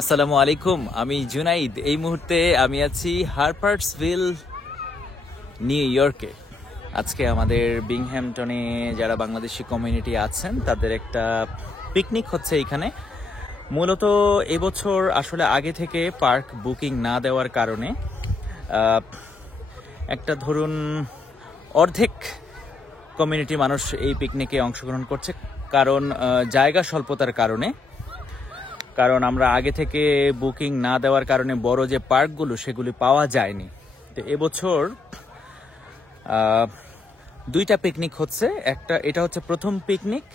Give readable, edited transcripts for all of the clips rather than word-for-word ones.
আসসালামু আলাইকুম, আমি জুনাইদ। এই মুহূর্তে আমি আছি হার্পার্সভিল, নিউ ইয়র্কে। আজকে আমাদের বিংহ্যামটনে যারা বাংলাদেশি কমিউনিটি আছেন তাদের একটা পিকনিক হচ্ছে এখানে। মূলত এবছর আসলে আগে থেকে পার্ক বুকিং না দেওয়ার কারণে একটা ধরুন অর্ধেক কমিউনিটি মানুষ এই পিকনিকে অংশগ্রহণ করছে, কারণ জায়গা স্বল্পতার কারণে। কারণ আমরা আগে থেকে বুকিং না দেওয়ার কারণে বড় যে পার্কগুলো সেগুলি পাওয়া যায়নি। তো এবছর দুইটা পিকনিক হচ্ছে, এটা হচ্ছে প্রথম পিকনিক,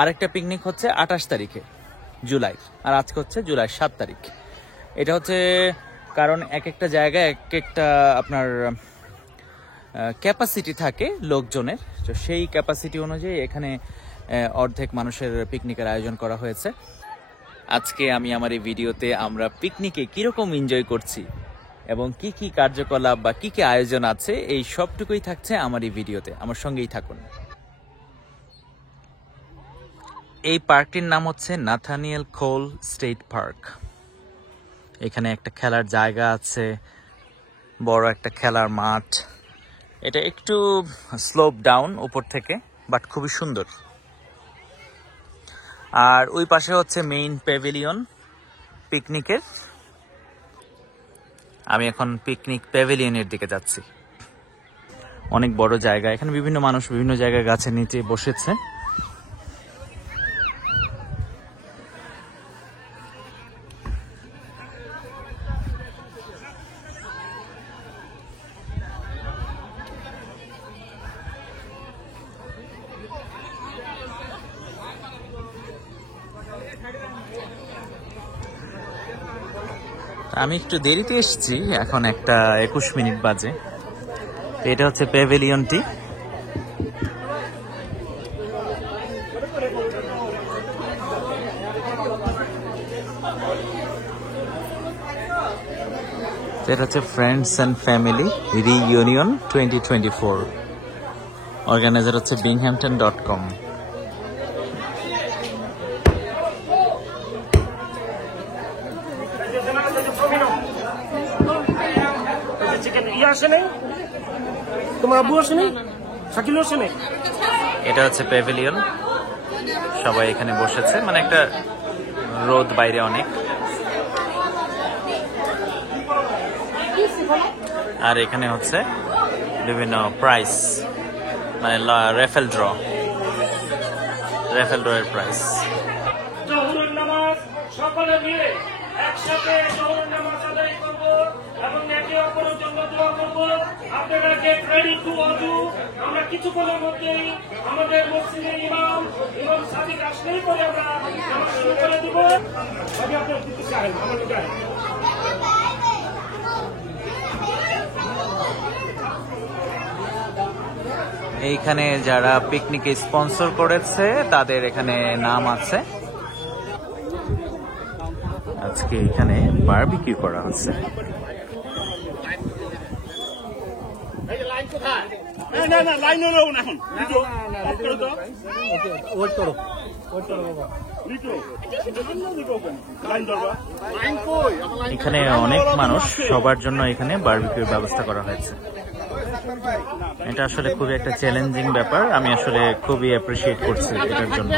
আরেকটা পিকনিক হচ্ছে 28 তারিখে জুলাই, আর আজকে হচ্ছে জুলাই 7 তারিখ। এটা হচ্ছে কারণ এক একটা জায়গায় এক একটা আপনার ক্যাপাসিটি থাকে লোকজনের, তো সেই ক্যাপাসিটি অনুযায়ী এখানে অর্ধেক মানুষের পিকনিকের আয়োজন করা হয়েছে। আজকে আমি আমার এই ভিডিওতে আমরা পিকনিকে কিরকম এনজয় করছি এবং কি কি কার্যকলাপ বা কি কি আয়োজন আছে এই সবটুকুই থাকছে আমার এই ভিডিওতে। আমার সঙ্গেই থাকুন। এই পার্কটির নাম হচ্ছে নাথানিয়েল কোল স্টেট পার্ক। এখানে একটা খেলার জায়গা আছে, বড় একটা খেলার মাঠ। এটা একটু স্লোপ ডাউন উপর থেকে, বাট খুবই সুন্দর। আর ওই পাশে হচ্ছে মেইন প্যাভিলিয়ন পিকনিকের। আমি এখন পিকনিক প্যাভিলিয়নের দিকে যাচ্ছি। অনেক বড় জায়গা, এখানে বিভিন্ন মানুষ বিভিন্ন জায়গায় গাছের নিচে বসেছে। আমি একটু দেরিতে এসেছি, এখন 1:21 বাজে। এটা হচ্ছে প্যাভিলিয়নটি। এটা হচ্ছে friends and family reunion 2024। Organizer হচ্ছে binghamton.com। এটা হচ্ছে প্যাভিলিয়ন, সবাই এখানে বসেছে, মানে একটা রোদ বাইরে অনেক। আর এখানে হচ্ছে বিভিন্ন প্রাইস, মানে রেফেল ড্রয়ের প্রাইস। সকলে মিলে একসাথে জোহরের নামাজ আদায় করব এবং একে অপরের জন্য দোয়া করব। আপনারা গেট রেডি টু ওযু। আমরা কিছুক্ষণের মধ্যেই আমাদের মসজিদের ইমাম সাদিক আসলেই পরে আমরা নামাজ শুরু করে দিব। আমি আপনার দিতে চাই, আমার দিকে এইখানে যারা পিকনিকে স্পন্সর করেছে তাদের এখানে নাম আছে। আজকে এখানে বারবিকিউ করা হচ্ছে। এখানে অনেক মানুষ, সবার জন্য এখানে বারবিকিউর ব্যবস্থা করা হয়েছে। এটা আসলে খুবই একটা চ্যালেঞ্জিং ব্যাপার, আমি আসলে খুবই অ্যাপ্রিসিয়েট করছি এটার জন্য।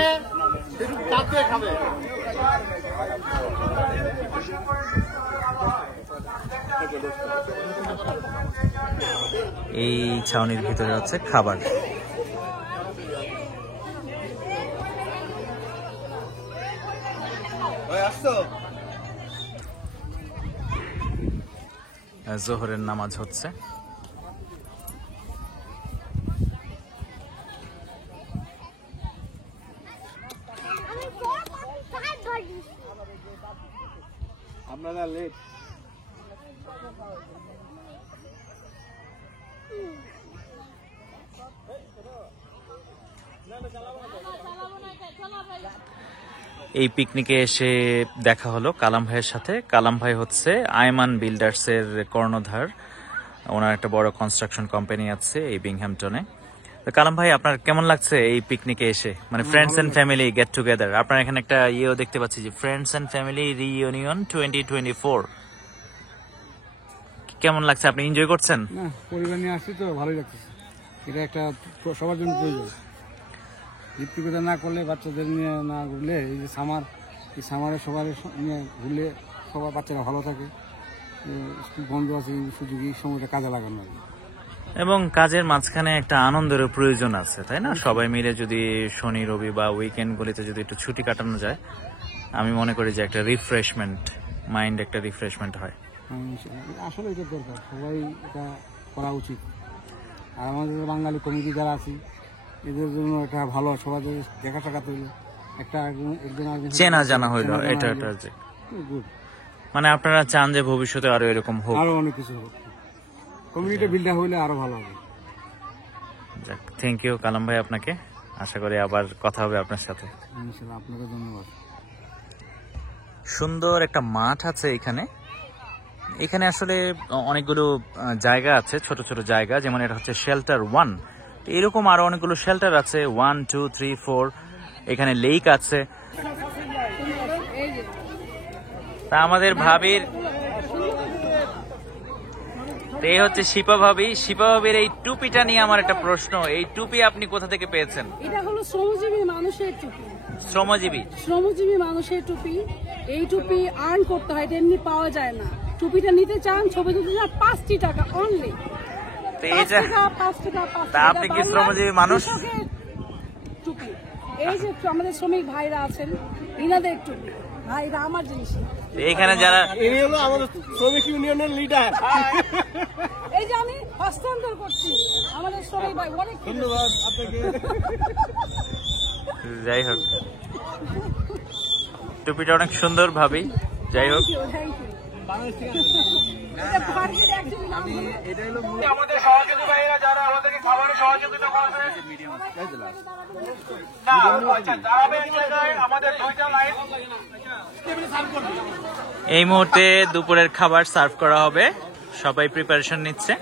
এই ছাউনির ভিতরে হচ্ছে খাবার। জোহরের নামাজ হচ্ছে। আপনারা লেট এই পিকনিকে এসে দেখা হলো কালাম ভাইয়ের সাথে। কালাম ভাই হচ্ছে আয়মান বিল্ডার্সের কর্ণধার। ওনার একটা বড় কনস্ট্রাকশন কোম্পানি আছে এই বিংহ্যামটনে। তো কালাম ভাই, আপনার কেমন লাগছে এই পিকনিকে এসে, মানে friends and family get together? আপনার এখানে একটা ইয়েও দেখতে পাচ্ছি যে ফ্রেন্ডস এন্ড ফ্যামিলি রিইউনিয়ন 2024। কেমন লাগছে, আপনি এনজয় করছেন? না, পরিবার নিয়ে আসছি তো ভালোই লাগছে। এটা একটা সবার জন্য প্রয়োজন। ভিত্তিকতা না করলে, বাচ্চাদের নিয়ে না ঘুরলে, এই যে এই সামারে সবার নিয়ে ঘুরলে সবার বাচ্চারা ভালো থাকে। স্কুল বন্ধ আছে, এই সুযোগ এই সময়টা কাজে লাগানো হয়। এবং কাজের মাঝখানে একটা আনন্দেরও প্রয়োজন আছে, তাই না? সবাই মিলে যদি শনি রবি বা উইকেন্ড গুলিতে যদি একটু ছুটি কাটানো যায়, আমি মনে করি যে একটা রিফ্রেশমেন্ট, মাইন্ড একটা রিফ্রেশমেন্ট হয়। আসলে এটা দরকার, সবাই এটা করা উচিত। আর আমাদের বাঙালি কমিটি যারা আছি, এদের জন্য এটা ভালো, সবাই দেখা টাকা তৈরি একটা একজন চেনা জানা হইলো, এটা একটা যে গুড। মানে আপনারা চান যে ভবিষ্যতে আরো এরকম হোক, আরো অনেক কিছু হোক, কমিউনিটি বিল্ডার হইলে আরো ভালো হবে। যাক, থ্যাংক ইউ কালাম ভাই আপনাকে। আশা করি আবার কথা হবে আপনার সাথে। ইনশাআল্লাহ, আপনাকে ধন্যবাদ। সুন্দর একটা মাঠ আছে এখানে। এখানে আসলে অনেকগুলো জায়গা আছে, ছোট ছোট জায়গা, যেমন এটা হচ্ছে শেল্টার 1। এরকম আরো অনেকগুলো শেল্টার আছে, 1, 2, 3, 4। এখানে লেক আছে। তা আমাদের ভাবির, এই হচ্ছে শিপা ভাবি। শিপা ভাবির এই টুপিটা নিয়ে আমার একটা প্রশ্ন, এই টুপি আপনি কোথা থেকে পেয়েছেন? এটা হলো শ্রমজীবী মানুষের টুপি। শ্রমজীবী মানুষের টুপি। এই টুপি আর্ন করতে হয়, এটা এমনি পাওয়া যায় না। টুপিটা নিতে চান, ছবি তুলতে চান, 5 টাকা অনলি। তা আপনি কি শ্রমজীবী মানুষ? টুপি এই যে আমাদের শ্রমিক ভাইরা আছেন, ইনাদের টুপি। ভাই, এটা আমার জিনিস। এইখানে যারা আমাদের শ্রমিক ইউনিয়নের লিডার, এই যে আমি হস্তান্তর করছি আমাদের শ্রমিক ভাই, অনেক ধন্যবাদ আপনাকে। যাই হোক, টুপিটা অনেক সুন্দর ভাবি। যাই হোক, আমাদের সহযোগী ভাইরা যারা আমাদেরকে খাবারে সহযোগিতা করবে, আমাদের 2টা লাইন এই মুহূর্তে দুপুরের খাবার সার্ভ করা হবে, সবাই প্রিপারেশন নিচ্ছে।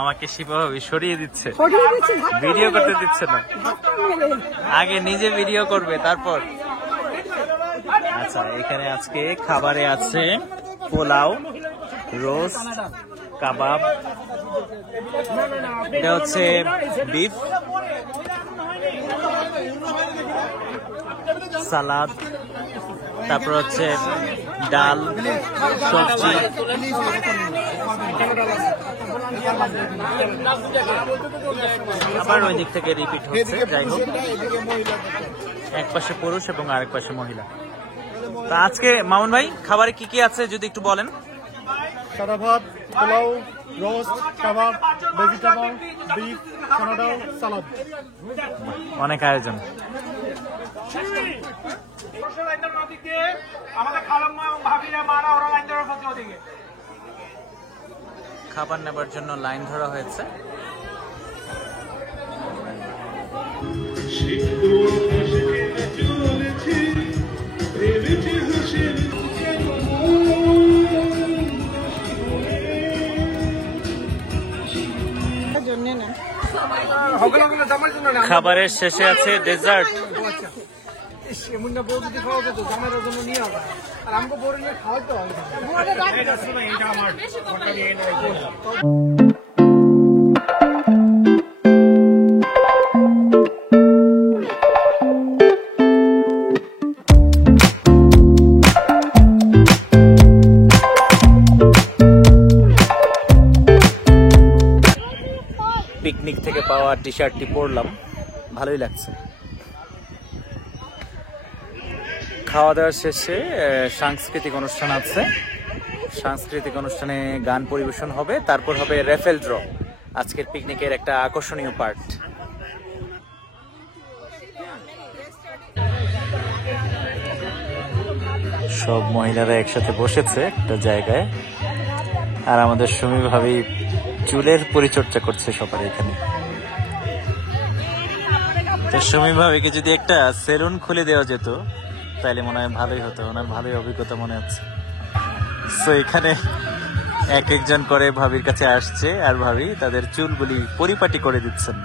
আমাকে শিপা ভাবি সরিয়ে দিচ্ছে, ভিডিও করতে দিচ্ছে না। আগে নিজে ভিডিও করবে, তারপর। আচ্ছা, এখানে আজকে খাবারে আছে পোলাও, রোস্ট, কাবাব, এটা হচ্ছে বিফ, সালাদ, তারপর হচ্ছে ডাল, সবজি। আবার ওই দিক থেকে রিপিট হচ্ছে। যাই হোক, এক পাশে পুরুষ এবং আরেক পাশে মহিলা। তা আজকে মামুন ভাই খাবারে কি কি আছে যদি একটু বলেন? সাদা ভাত, পোলাও, রোস্ট, কাবাব, ভেজিটেবল, বিফ, চানা ডাল, সালাদ। অনেক আয়োজন। খাবার নেবার জন্য লাইন ধরা হয়েছে। খাবারের শেষে আছে ডেজার্ট। পিকনিক থেকে পাওয়া টি শার্টটি পরলাম, ভালোই লাগছে। খাওয়া দাওয়ার শেষে সাংস্কৃতিক অনুষ্ঠান আছে, সাংস্কৃতিক অনুষ্ঠানে গান পরিবেশন হবে, তারপর হবে রেফেল ড্র, আজকের পিকনিকের একটা আকর্ষণীয় পার্ট। সব মহিলারা একসাথে বসেছে একটা জায়গায়, আর আমাদের সুমি ভাবি চুলের পরিচর্যা করছে সবার এখানে। তো সুমি ভাবিকে যদি একটা সেলুন খুলে দেওয়া যেত তাহলে মনে হয় ভালোই হতো, ওনার ভালোই অভিজ্ঞতা মনে হচ্ছে। তো এখানে এক একজন করে ভাবির কাছে আসছে আর ভাবি তাদের চুলগুলি পরিপাটি করে দিচ্ছেন।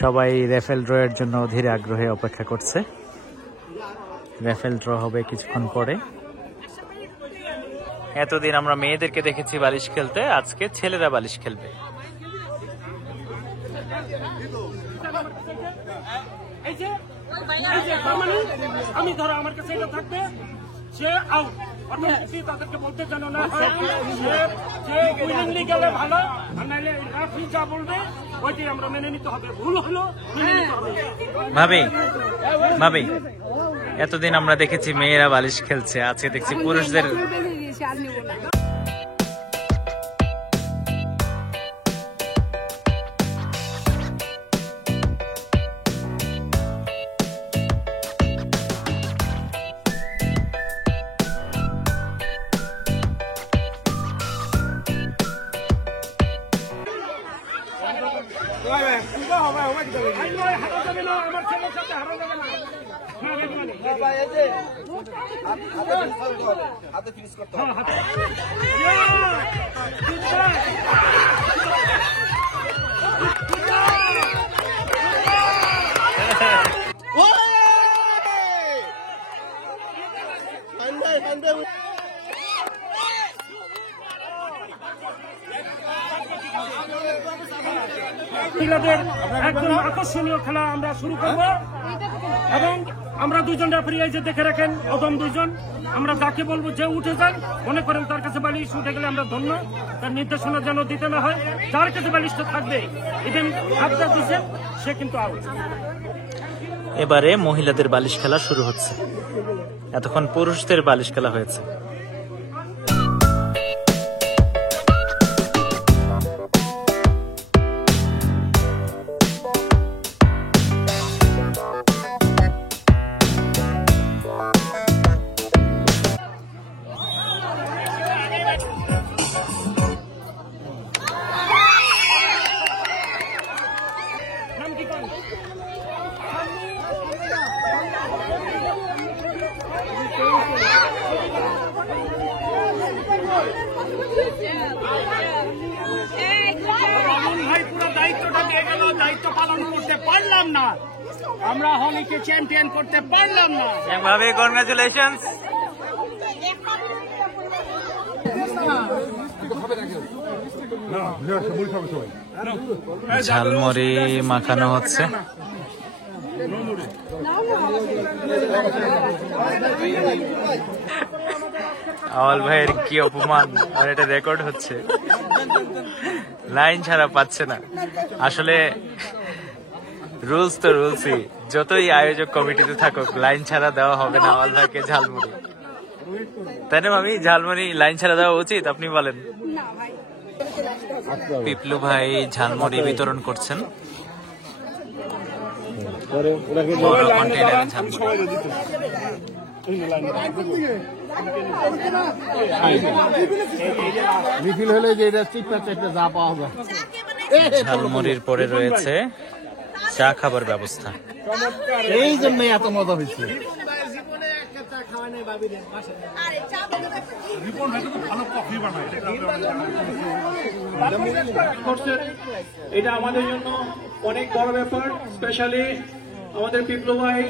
সবাই রেফেল ড্রয়ের জন্য ধীরে আগ্রহে অপেক্ষা করছে। রেফেল ড্র হবে কিছুক্ষণ পরে। এতদিন আমরা মেয়েদেরকে দেখেছি বালিশ খেলতে, আজকে ছেলেরা বালিশ খেলবে। আমি ধরো আমার কাছে এটা থাকবে, সে আউট। তাদেরকে বলতে জানো না যে উইলিংলি গেলে ভালো, আর নাহলে রাফি যা বলবে ওইটাই আমরা মেনে নিতে হবে। ভুল হলো মেনে নিতে হবে। ভাবি এতদিন আমরা দেখেছি মেয়েরা বালিশ খেলছে, আজকে দেখছি পুরুষদের। হারা যাবে না, আমার ছেলের সাথে হারা যাবে না। একদম আকর্ষণীয় খেলা আমরা শুরু করব এবং আমরা দুজন রেফারি এই যে দেখে রাখেন, অদম দুইজন। আমরা যাকে বলবো যে উঠে যান, মনে করেন তার কাছে বালিশ উঠে গেলে আমরা ধন্য, তার নির্দেশনা যেন দিতে না হয়। যার কাছে বালিশটা থাকবে ইভেন হাতটা দিচ্ছে সে কিন্তু আউট। এবারে মহিলাদের বালিশ খেলা শুরু হচ্ছে, এতক্ষণ পুরুষদের বালিশ খেলা হয়েছে। ভাই পুরো দায়িত্বটা দিয়ে গেল, দায়িত্ব পালন করতে পারলাম না, আমরা হলিকে চ্যাম্পিয়ন করতে পারলাম না। ভাবি কনগ্রাচুলেশনস। ঝালমুড়ি মাখানো হচ্ছে। আওয়াল ভাইয়ের কি অপমান, আর এটা রেকর্ড হচ্ছে। লাইন ছাড়া পাচ্ছে না। আসলে রুলস তো রুলসই, যতই আয়োজক কমিটিতে থাকুক লাইন ছাড়া দেওয়া হবে না আওয়াল ভাইকে ঝালমুড়ি। তাই না ভাবি, ঝালমুড়ি লাইন ছাড়া দেওয়া উচিত? আপনি বলেন। পিপলু ভাই ঝালমুড়ি বিতরণ করছেন, বড় কন্টেইনারে ঝালমুড়ি। রিফিল হলে যে এটা চিপা চিপা যা পাওয়া যায়। ঝালমুড়ির পরে রয়েছে চা খাবার ব্যবস্থা। এই জন্যই এত মজা হয়েছে। এটা আমাদের জন্য অনেক বড় ব্যাপার, স্পেশালি আমাদের পিপলু ভাই।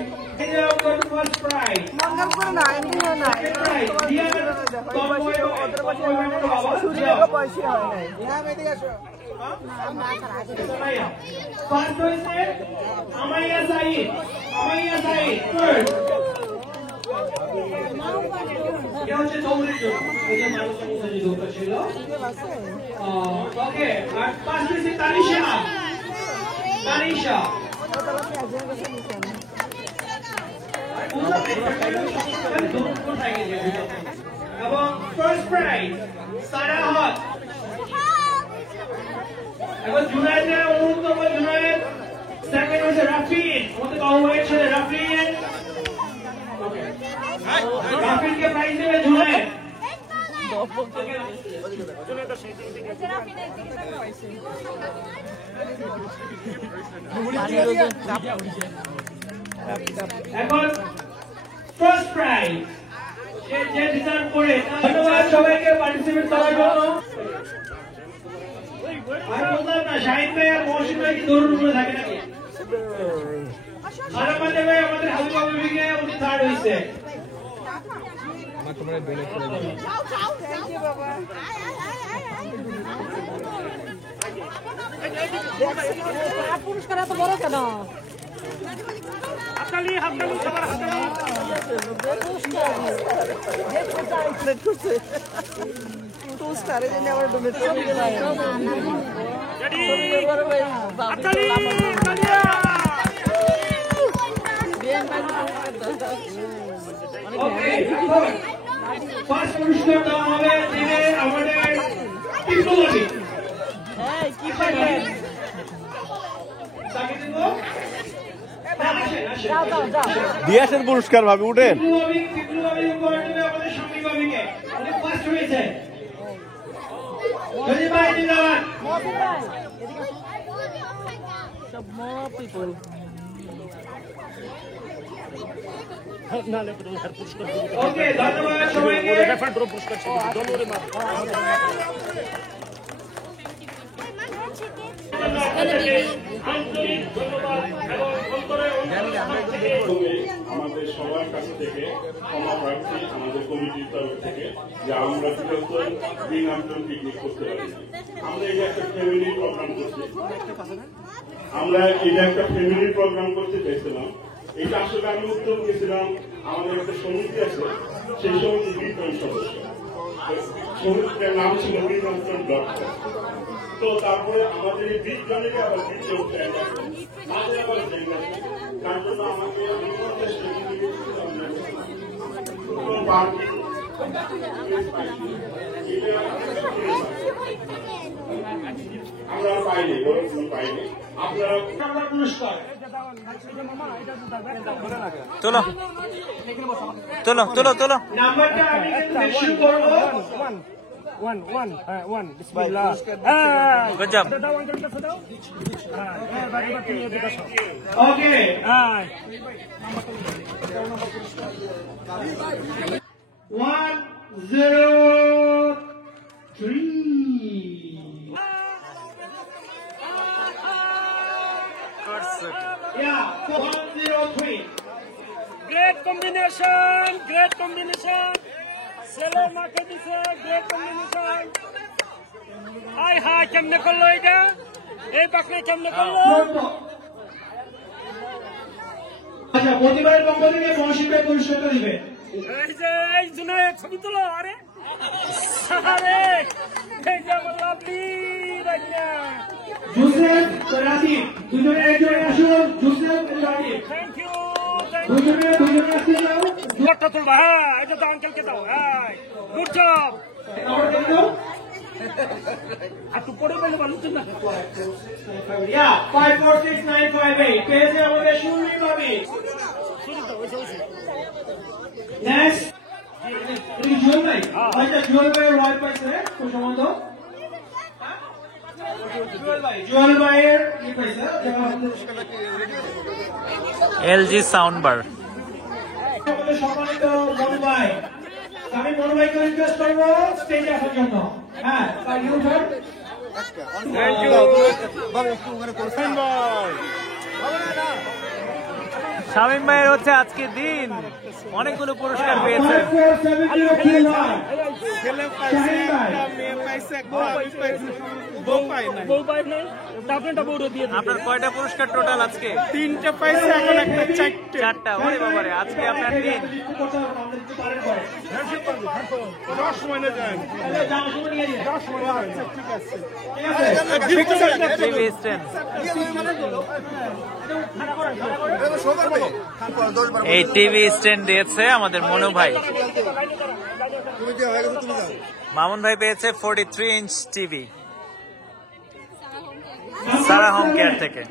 এবং ফার্স্ট প্রাইজ সারা হক। এখন জুনায়েদের অনুরোধ করবো, জুনায়েদ। সেকেন্ড হচ্ছে রাফিন, আমাদের বাহুবাইয়ের ছেলে রাফিন। রাফিনকে প্রাইজ দেবে জুনায়েদ। এখন ফার্স্ট প্রাইজ যে ডিজার্ভ করে। ধন্যবাদ সবাইকে পার্টিসিপেট করার জন্য। আর বললাম না শাহিদ ভাই আর মহসিন ভাই কি দৌড় উপরে থাকে নাকি? সারামাতে ভাই আমাদের হাবিবা বিবিকে উনি থার্ড হয়েছে। পুরস্কার এত বড় কেন? হাততালি হাততালি সবার হাততালি। হাততালি তালিয়া। ওকে ফার্স্ট পুরস্কার দেওয়া হবে দিনে আমাদের টিপলজি। কি পাইলেন? তাকে দিব। দিয়ে আসেন পুরস্কার ভাবি, উঠেন। টিপলজি উপহার দিবে আমাদের স্বামী ভাবিকে। উনি ফার্স্ট হয়েছে। যদি ভাই জিন্দাবাদ। ওকে ধন্যবাদ সবাইকে। আন্তরিক ধন্যবাদ এবং অন্তরের আমাদের সবার কাছে থেকে ক্ষমা প্রার্থী আমাদের কমিটির তরফ থেকে যে আমরা বিগত বিনামূল্যে পিকনিক করতে পারি। আমরা এটা একটা ফ্যামিলি প্রোগ্রাম করছি, চাইছিলাম। এটা আসলে আমি উদ্যোগ নিয়েছিলাম, আমাদের একটা সমিতি আছে, সেই সমিতির বিতরণ সদস্য, সমিতির নাম ছিল বিতরণ ব্লক। তো তারপরে আমাদের এই 20 জনের আবার দ্বিতীয় প্ল্যান আছে, মাঝে আবার প্ল্যান আছে। তার জন্য আমাকে আমরা পাইনি, পাইনি। আপনারা পুরস্কার তোলো তোলো তোলো তোলো। নাম্বারটা আমি মেনশন করব। One. Bismillah. Good job. Okay. 103. Yeah, 103. Great combination. Selo মাকে দিছে, great combination. হাই কেমনে করলো এটা? এই পাখনা কেমনে করলো? আচ্ছা, প্রতিবারের পক্ষ থেকে মহসিনকে পুরস্কার দিবে। এই জুনায়েদ ছবি তুলো। আরে এই যে লাভলি রাইনা জোসেফ রাজীব, দুজনে একজনে আসুন। Joseph Rajib, thank you. দুজনে আসতে যাও। দুয়ারটা তুলবা। হ্যাঁ, এটা তো আঙ্কেলকে দাও। হ্যাঁ, গুড জব। নাম্বার দাও। আর তুই পড়ে পেলে ভালো না। Yeah, 546958 পেয়েছে আমাদের সুরমি ভাবি। Next, জুয়েল ভাই। আচ্ছা, জুয়েল ভাইয়ের ওয়াইফ পাইছে খুব সম্ভবত। জুয়েল ভাইয়ের কি পাইছে? LG sound bar. আমাদের সম্মানিত মনু ভাই, আমি মনু ভাইকে রিকোয়েস্ট করবো স্টেজে আসার জন্য। হ্যাঁ, you sir. Thank you. Shamim ভাইয়ের হচ্ছে আজকে দিন, অনেকগুলো পুরস্কার পেয়েছেন। আপনার কয়টা পুরস্কার টোটাল আজকে? 3টা পাইছে, এখন একটা 4টা। ওরে বাবারে, আজকে আপনার দিন। TV stand. এই টিভি স্ট্যান্ড দিয়েছে আমাদের মনু ভাই। মামুন ভাই পেয়েছে 43 ইঞ্চ টিভি সারা হোম কেয়ার থেকে।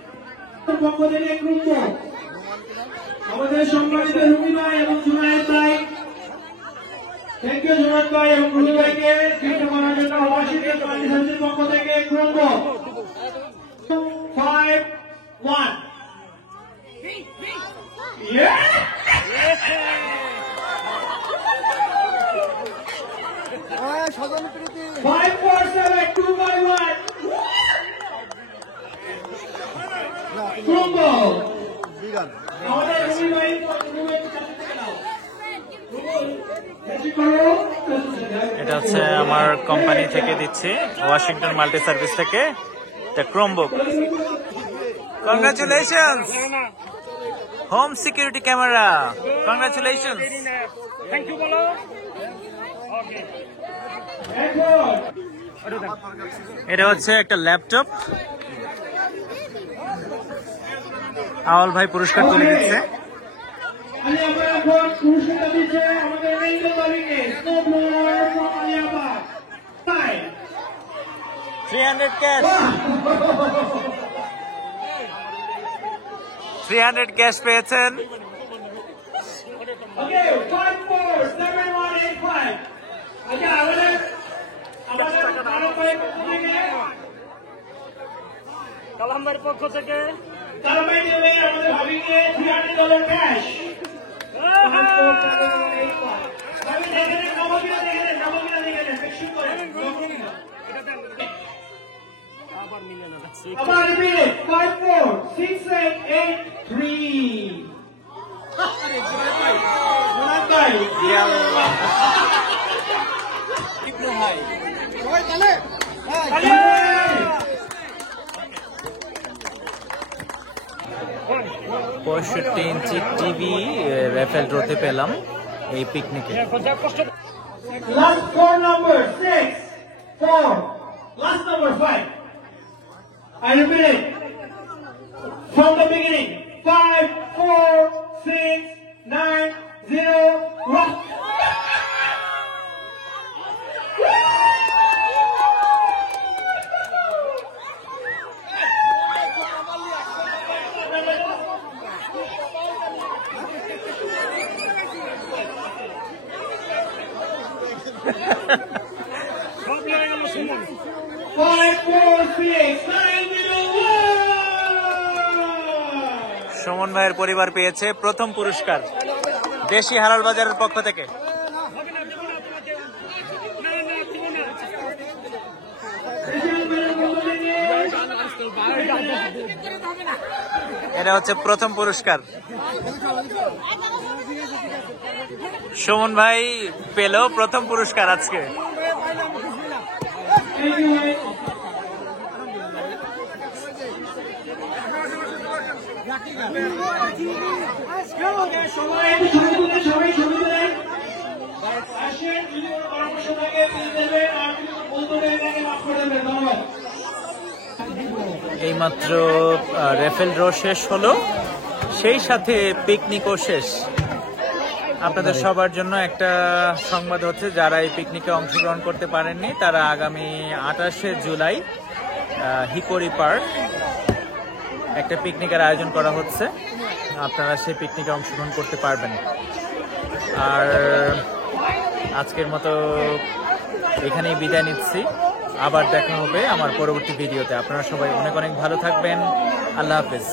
আমাদের সম্মানিত রুমি ভাই এবং জুনায়েদ ভাই, থ্যাংক ইউ জুনায়েদ ভাই এবং রুমি ভাইকে গিফট করার জন্য অবশ্যই পার্টিসিপেন্টের পক্ষ থেকে গ্রহণ 5-1। আমাদের রবি ভাই এটা হচ্ছে আমার কোম্পানি থেকে দিচ্ছি, ওয়াশিংটন মাল্টি সার্ভিস থেকে, the Chromebook. Congratulations, home security camera, congratulations. Thank you বলো। ওকে, এটা হচ্ছে একটা ল্যাপটপ, আওয়াল ভাই পুরস্কার তুলে দিচ্ছে। আমরা এখন পুরস্কার দিচ্ছে আমাদের রেঞ্জার বাবিকে snowballer from Aliabad 300 cash, 300 cash পেয়েছেন। ওকে 547185 আচ্ছা আমাদের ভারত ভাইয়ের পক্ষ থেকে কালাম ভাইয়ের পক্ষ থেকে কালামাই দেবে আমাদের ভাবিকে $300 ক্যাশ। ভাবি দেখেন নবমীরা দেখেন ফিক্সিং করেন আবার মিলে না। আবার রিপিট 546883 ভাই পঁয়ষট্টি ইঞ্চি টিভি রেফেল ড্রতে পেলাম এই পিকনিকে। Last 4 numbers 6 4 last number 5 I repeat it from the beginning 5 4 6 9 0 1 সব লেগে গেল সুমন। 5 4 6 9 0 1 সুমন ভাইয়ের পরিবার পেয়েছে প্রথম পুরস্কার দেশি হালাল বাজারের পক্ষ থেকে। হবে না, দেবো না তোমাকে। না না দেবো না। এটা হচ্ছে প্রথম পুরস্কার। সুমন ভাই পেল প্রথম পুরস্কার আজকে। সবাই ছবি তুলেন আসেন, যদি কোনো পরামর্শ থাকে দিয়ে দেবে, আর যদি কোনো ভুল করে থাকে মাফ করে দেবে। ধন্যবাদ। এইমাত্র রেফেল ড্র শেষ হলো, সেই সাথে পিকনিকও শেষ। আপনাদের সবার জন্য একটা সংবাদ হচ্ছে, যারা এই পিকনিকে অংশগ্রহণ করতে পারেননি তারা আগামী 28শে জুলাই হিকোরি পার্ক একটা পিকনিকের আয়োজন করা হচ্ছে, আপনারা সেই পিকনিকে অংশগ্রহণ করতে পারবেন। আর আজকের মতো এখানেই বিদায় নিচ্ছি, আবার দেখা হবে আমার পরবর্তী ভিডিওতে। আপনারা সবাই অনেক অনেক ভালো থাকবেন। আল্লাহ হাফেজ।